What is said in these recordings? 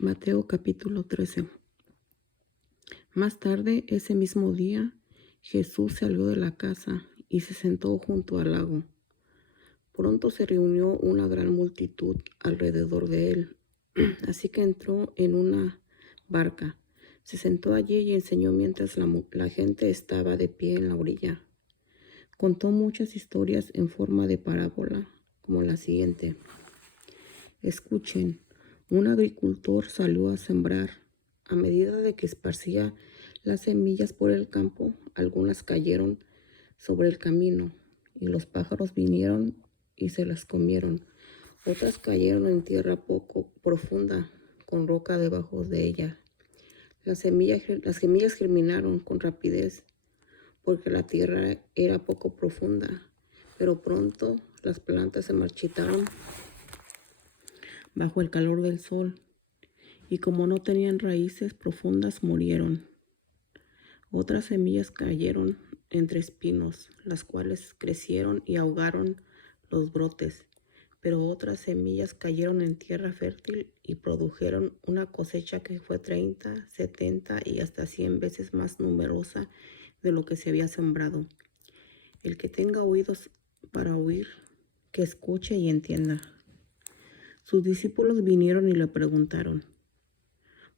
Mateo capítulo 13. Más tarde, ese mismo día, Jesús salió de la casa y se sentó junto al lago. Pronto se reunió una gran multitud alrededor de él, así que entró en una barca. Se sentó allí y enseñó mientras la gente estaba de pie en la orilla. Contó muchas historias en forma de parábola, como la siguiente. Escuchen, un agricultor salió a sembrar. A medida de que esparcía las semillas por el campo, algunas cayeron sobre el camino y los pájaros vinieron y se las comieron. Otras cayeron en tierra poco profunda, con roca debajo de ella. Las semillas germinaron con rapidez porque la tierra era poco profunda, pero pronto las plantas se marchitaron bajo el calor del sol, y como no tenían raíces profundas, murieron. Otras semillas cayeron entre espinos, las cuales crecieron y ahogaron los brotes, pero otras semillas cayeron en tierra fértil y produjeron una cosecha que fue 30, 70 y hasta 100 veces más numerosa de lo que se había sembrado. El que tenga oídos para oír, que escuche y entienda. Sus discípulos vinieron y le preguntaron: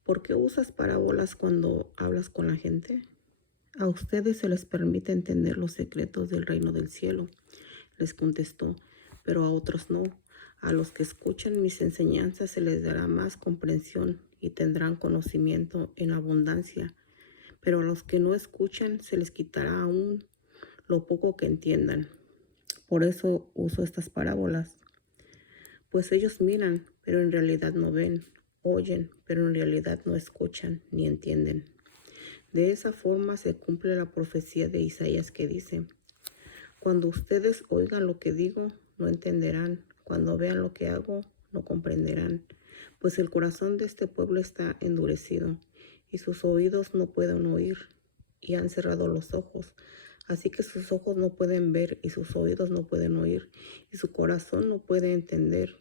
¿por qué usas parábolas cuando hablas con la gente? A ustedes se les permite entender los secretos del reino del cielo, les contestó, pero a otros no. A los que escuchan mis enseñanzas se les dará más comprensión y tendrán conocimiento en abundancia, pero a los que no escuchan se les quitará aún lo poco que entiendan. Por eso uso estas parábolas. Pues ellos miran, pero en realidad no ven, oyen, pero en realidad no escuchan ni entienden. De esa forma se cumple la profecía de Isaías que dice: cuando ustedes oigan lo que digo, no entenderán. Cuando vean lo que hago, no comprenderán. Pues el corazón de este pueblo está endurecido, y sus oídos no pueden oír, y han cerrado los ojos. Así que sus ojos no pueden ver, y sus oídos no pueden oír, y su corazón no puede entender,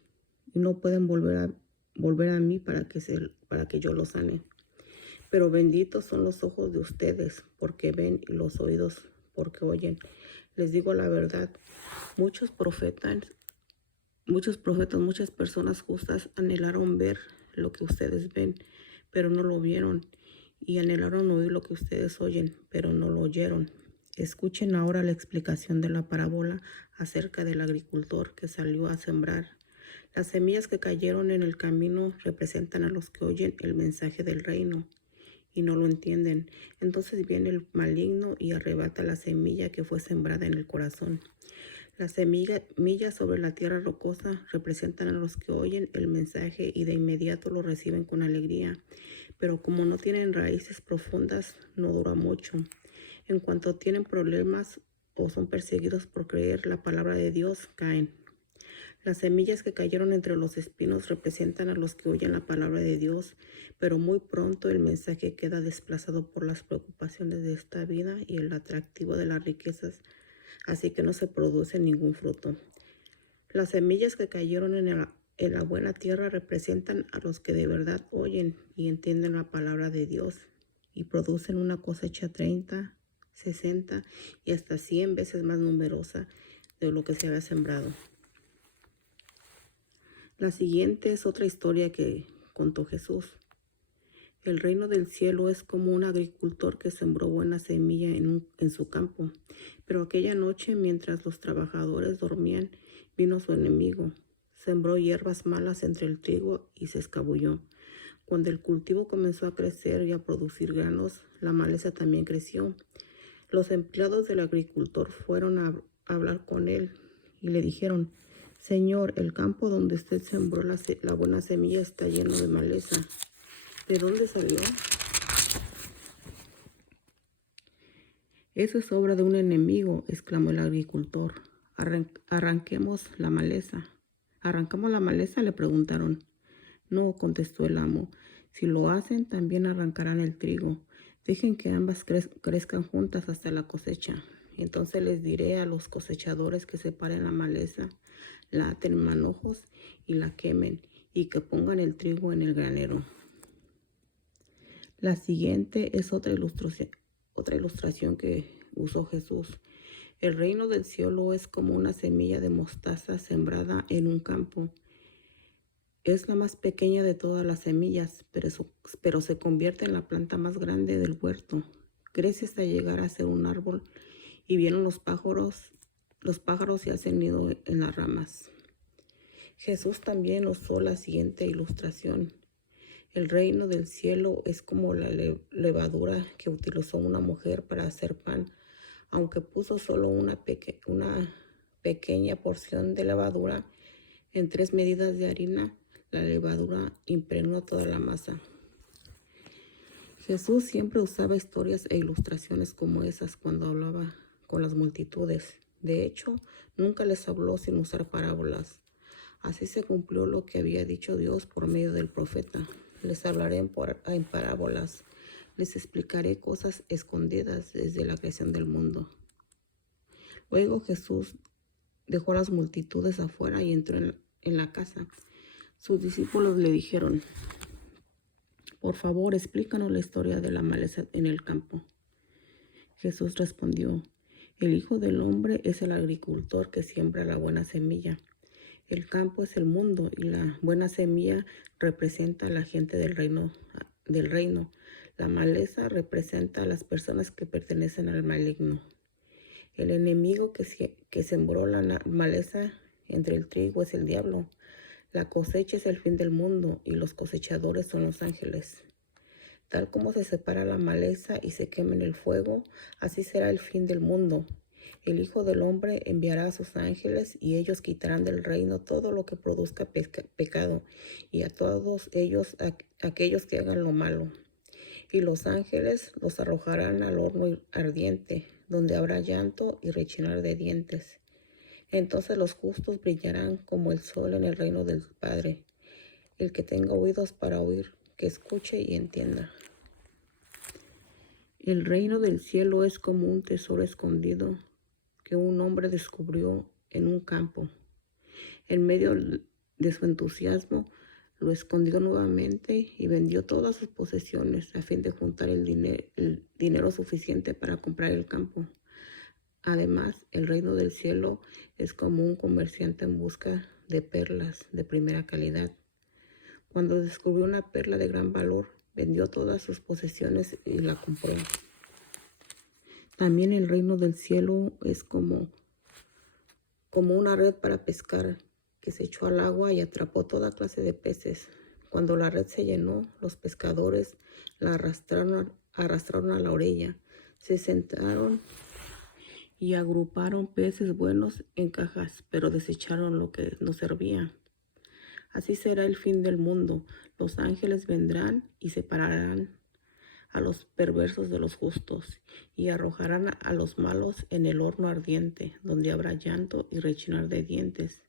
y no pueden volver a mí para que yo los sane. Pero benditos son los ojos de ustedes, porque ven, y los oídos, porque oyen. Les digo la verdad, muchas personas justas anhelaron ver lo que ustedes ven, pero no lo vieron, y anhelaron oír lo que ustedes oyen, pero no lo oyeron. Escuchen ahora la explicación de la parábola acerca del agricultor que salió a sembrar. Las semillas que cayeron en el camino representan a los que oyen el mensaje del reino y no lo entienden. Entonces viene el maligno y arrebata la semilla que fue sembrada en el corazón. Las semillas sobre la tierra rocosa representan a los que oyen el mensaje y de inmediato lo reciben con alegría, pero como no tienen raíces profundas, no dura mucho. En cuanto tienen problemas o son perseguidos por creer la palabra de Dios, caen. Las semillas que cayeron entre los espinos representan a los que oyen la palabra de Dios, pero muy pronto el mensaje queda desplazado por las preocupaciones de esta vida y el atractivo de las riquezas, así que no se produce ningún fruto. Las semillas que cayeron en la buena tierra representan a los que de verdad oyen y entienden la palabra de Dios y producen una cosecha 30, 60 y hasta 100 veces más numerosa de lo que se había sembrado. La siguiente es otra historia que contó Jesús. El reino del cielo es como un agricultor que sembró buena semilla en su campo. Pero aquella noche, mientras los trabajadores dormían, vino su enemigo. Sembró hierbas malas entre el trigo y se escabulló. Cuando el cultivo comenzó a crecer y a producir granos, la maleza también creció. Los empleados del agricultor fueron a hablar con él y le dijeron: Señor, el campo donde usted sembró la buena semilla está lleno de maleza. ¿De dónde salió? Eso es obra de un enemigo, exclamó el agricultor. Arranquemos la maleza. ¿Arrancamos la maleza?, le preguntaron. No, contestó el amo. Si lo hacen, también arrancarán el trigo. Dejen que ambas crezcan juntas hasta la cosecha. Entonces les diré a los cosechadores que separen la maleza, la aten en manojos y la quemen. y que pongan el trigo en el granero. La siguiente es otra ilustración que usó Jesús. El reino del cielo es como una semilla de mostaza sembrada en un campo. Es la más pequeña de todas las semillas, pero se convierte en la planta más grande del huerto. Crece hasta llegar a ser un árbol y vienen los pájaros y hacen nido en las ramas. Jesús también usó la siguiente ilustración. El reino del cielo es como la levadura que utilizó una mujer para hacer pan. Aunque puso solo una pequeña porción de levadura en 3 medidas de harina, la levadura impregnó toda la masa. Jesús siempre usaba historias e ilustraciones como esas cuando hablaba con las multitudes. De hecho, nunca les habló sin usar parábolas. Así se cumplió lo que había dicho Dios por medio del profeta. Les hablaré en parábolas. Les explicaré cosas escondidas desde la creación del mundo. Luego Jesús dejó a las multitudes afuera y entró en la casa. Sus discípulos le dijeron: por favor, explícanos la historia de la maleza en el campo. Jesús respondió: el Hijo del Hombre es el agricultor que siembra la buena semilla. El campo es el mundo y la buena semilla representa a la gente del reino. La maleza representa a las personas que pertenecen al maligno. El enemigo que sembró la maleza entre el trigo es el diablo. La cosecha es el fin del mundo y los cosechadores son los ángeles. Tal como se separa la maleza y se quema en el fuego, así será el fin del mundo. El Hijo del Hombre enviará a sus ángeles y ellos quitarán del reino todo lo que produzca pecado y a todos aquellos que hagan lo malo. Y los ángeles los arrojarán al horno ardiente, donde habrá llanto y rechinar de dientes. Entonces los justos brillarán como el sol en el reino del Padre. El que tenga oídos para oír, que escuche y entienda. El reino del cielo es como un tesoro escondido que un hombre descubrió en un campo. En medio de su entusiasmo, lo escondió nuevamente y vendió todas sus posesiones a fin de juntar el dinero suficiente para comprar el campo. Además, el reino del cielo es como un comerciante en busca de perlas de primera calidad. Cuando descubrió una perla de gran valor, vendió todas sus posesiones y la compró. También el reino del cielo es como una red para pescar que se echó al agua y atrapó toda clase de peces. Cuando la red se llenó, los pescadores la arrastraron a la orilla. Se sentaron y agruparon peces buenos en cajas, pero desecharon lo que no servía. Así será el fin del mundo. Los ángeles vendrán y separarán a los perversos de los justos y arrojarán a los malos en el horno ardiente, donde habrá llanto y rechinar de dientes.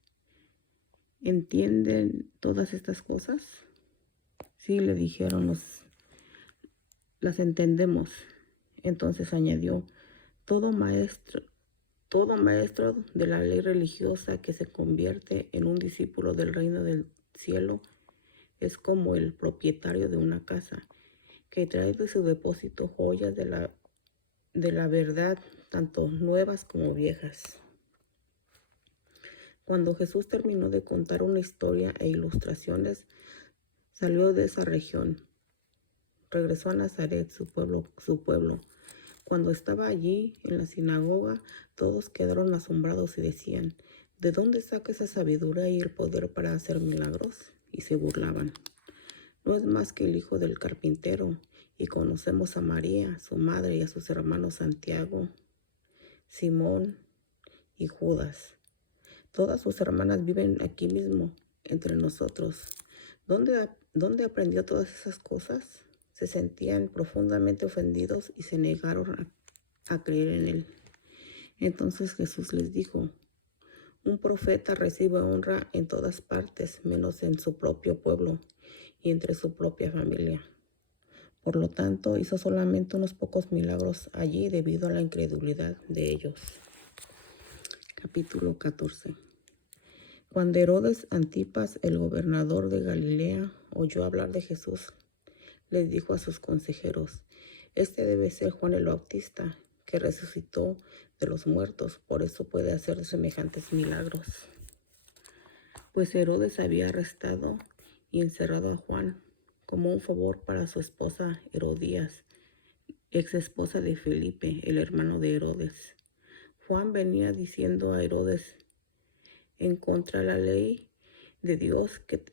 ¿Entienden todas estas cosas? Sí, le dijeron, las entendemos. Entonces añadió: todo maestro de la ley religiosa que se convierte en un discípulo del reino del cielo es como el propietario de una casa que trae de su depósito joyas de la verdad, tanto nuevas como viejas. Cuando Jesús terminó de contar una historia e ilustraciones, salió de esa región. Regresó a Nazaret, su pueblo. Cuando estaba allí en la sinagoga, todos quedaron asombrados y decían: ¿de dónde saca esa sabiduría y el poder para hacer milagros? Y se burlaban. No es más que el hijo del carpintero, y conocemos a María, su madre, y a sus hermanos Santiago, Simón y Judas. Todas sus hermanas viven aquí mismo, entre nosotros. ¿Dónde aprendió todas esas cosas? Se sentían profundamente ofendidos y se negaron a creer en él. Entonces Jesús les dijo: un profeta recibe honra en todas partes, menos en su propio pueblo y entre su propia familia. Por lo tanto, hizo solamente unos pocos milagros allí debido a la incredulidad de ellos. Capítulo 14. Cuando Herodes Antipas, el gobernador de Galilea, oyó hablar de Jesús, les dijo a sus consejeros: Este debe ser Juan el Bautista, que resucitó de los muertos, por eso puede hacer semejantes milagros. Pues Herodes había arrestado y encerrado a Juan como un favor para su esposa Herodías, ex esposa de Felipe, el hermano de Herodes. Juan venía diciendo a Herodes: en contra la ley de Dios, que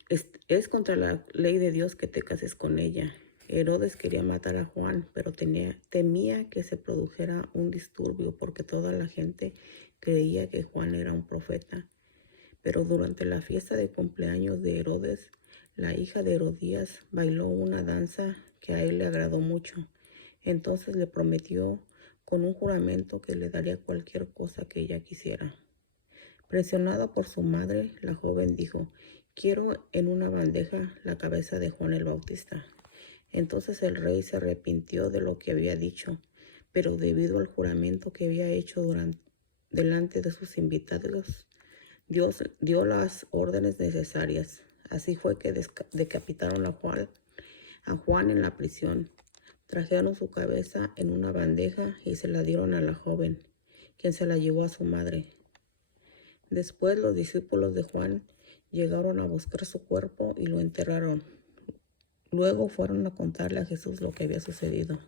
es contra la ley de Dios que te cases con ella. Herodes quería matar a Juan, pero temía que se produjera un disturbio porque toda la gente creía que Juan era un profeta. Pero durante la fiesta de cumpleaños de Herodes, la hija de Herodías bailó una danza que a él le agradó mucho. Entonces le prometió con un juramento que le daría cualquier cosa que ella quisiera. Presionada por su madre, la joven dijo: quiero en una bandeja la cabeza de Juan el Bautista. Entonces el rey se arrepintió de lo que había dicho, pero debido al juramento que había hecho delante de sus invitados, Dios dio las órdenes necesarias. Así fue que decapitaron a Juan en la prisión. Trajeron su cabeza en una bandeja y se la dieron a la joven, quien se la llevó a su madre. Después los discípulos de Juan llegaron a buscar su cuerpo y lo enterraron. Luego fueron a contarle a Jesús lo que había sucedido.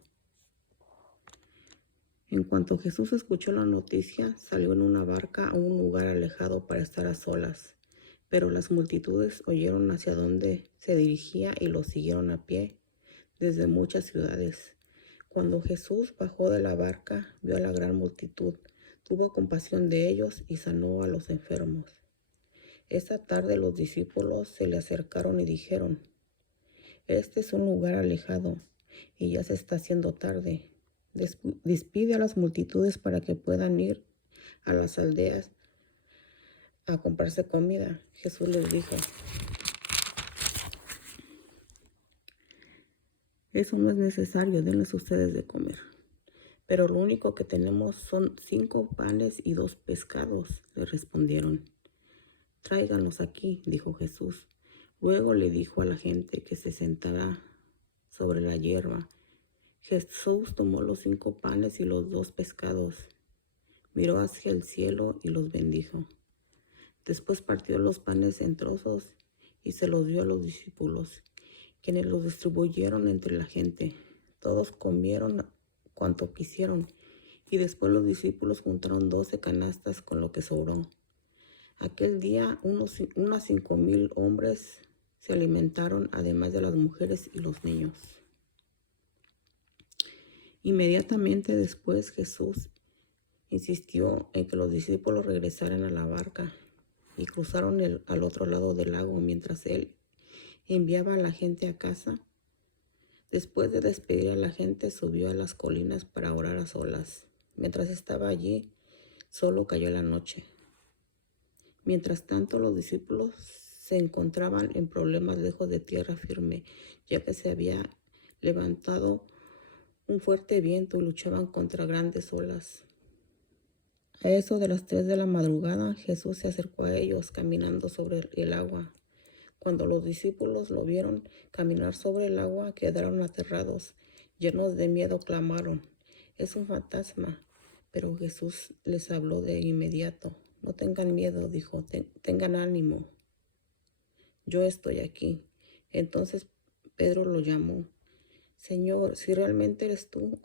En cuanto Jesús escuchó la noticia, salió en una barca a un lugar alejado para estar a solas. Pero las multitudes oyeron hacia dónde se dirigía y lo siguieron a pie desde muchas ciudades. Cuando Jesús bajó de la barca, vio a la gran multitud, tuvo compasión de ellos y sanó a los enfermos. Esa tarde los discípulos se le acercaron y dijeron: Este es un lugar alejado y ya se está haciendo tarde. Despide a las multitudes para que puedan ir a las aldeas a comprarse comida. Jesús les dijo: Eso no es necesario, denles ustedes de comer. Pero lo único que tenemos son 5 panes y 2 pescados, le respondieron. Tráiganlos aquí, dijo Jesús. Luego le dijo a la gente que se sentara sobre la hierba. Jesús tomó los 5 panes y los 2 pescados, miró hacia el cielo y los bendijo. Después partió los panes en trozos y se los dio a los discípulos, quienes los distribuyeron entre la gente. Todos comieron cuanto quisieron, y después los discípulos juntaron 12 canastas con lo que sobró. Aquel día unas 5,000 hombres se alimentaron, además de las mujeres y los niños. Inmediatamente después Jesús insistió en que los discípulos regresaran a la barca y cruzaron al otro lado del lago mientras él enviaba a la gente a casa. Después de despedir a la gente, subió a las colinas para orar a solas. Mientras estaba allí, solo cayó la noche. Mientras tanto, los discípulos se encontraban en problemas lejos de tierra firme, ya que se había levantado un fuerte viento y luchaban contra grandes olas. A eso de las 3 de la madrugada, Jesús se acercó a ellos caminando sobre el agua. Cuando los discípulos lo vieron caminar sobre el agua, quedaron aterrados. Llenos de miedo, clamaron: «Es un fantasma». Pero Jesús les habló de inmediato. «No tengan miedo», dijo, «tengan ánimo. Yo estoy aquí». Entonces Pedro lo llamó. «Señor, si realmente eres tú,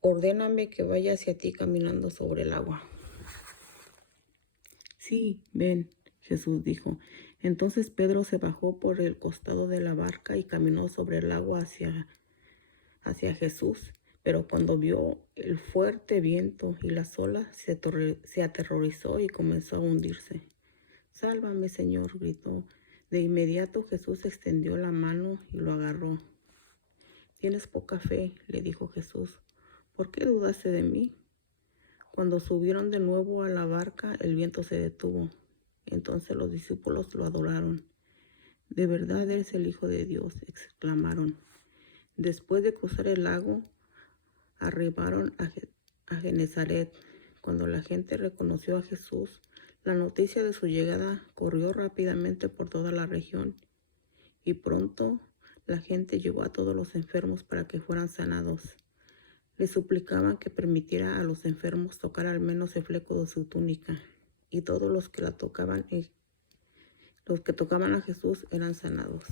ordéname que vaya hacia ti caminando sobre el agua». «Sí, ven», Jesús dijo. Entonces Pedro se bajó por el costado de la barca y caminó sobre el agua hacia Jesús. Pero cuando vio el fuerte viento y las olas, se aterrorizó y comenzó a hundirse. «Sálvame, Señor», gritó. De inmediato Jesús extendió la mano y lo agarró. «Tienes poca fe», le dijo Jesús. «¿Por qué dudaste de mí?». Cuando subieron de nuevo a la barca, el viento se detuvo. Entonces los discípulos lo adoraron. «De verdad eres el Hijo de Dios», exclamaron. Después de cruzar el lago, arribaron a Genezaret. Cuando la gente reconoció a Jesús, La noticia de su llegada corrió rápidamente por toda la región y pronto la gente llevó a todos los enfermos para que fueran sanados. Le suplicaban que permitiera a los enfermos tocar al menos el fleco de su túnica, y todos los que tocaban a Jesús eran sanados.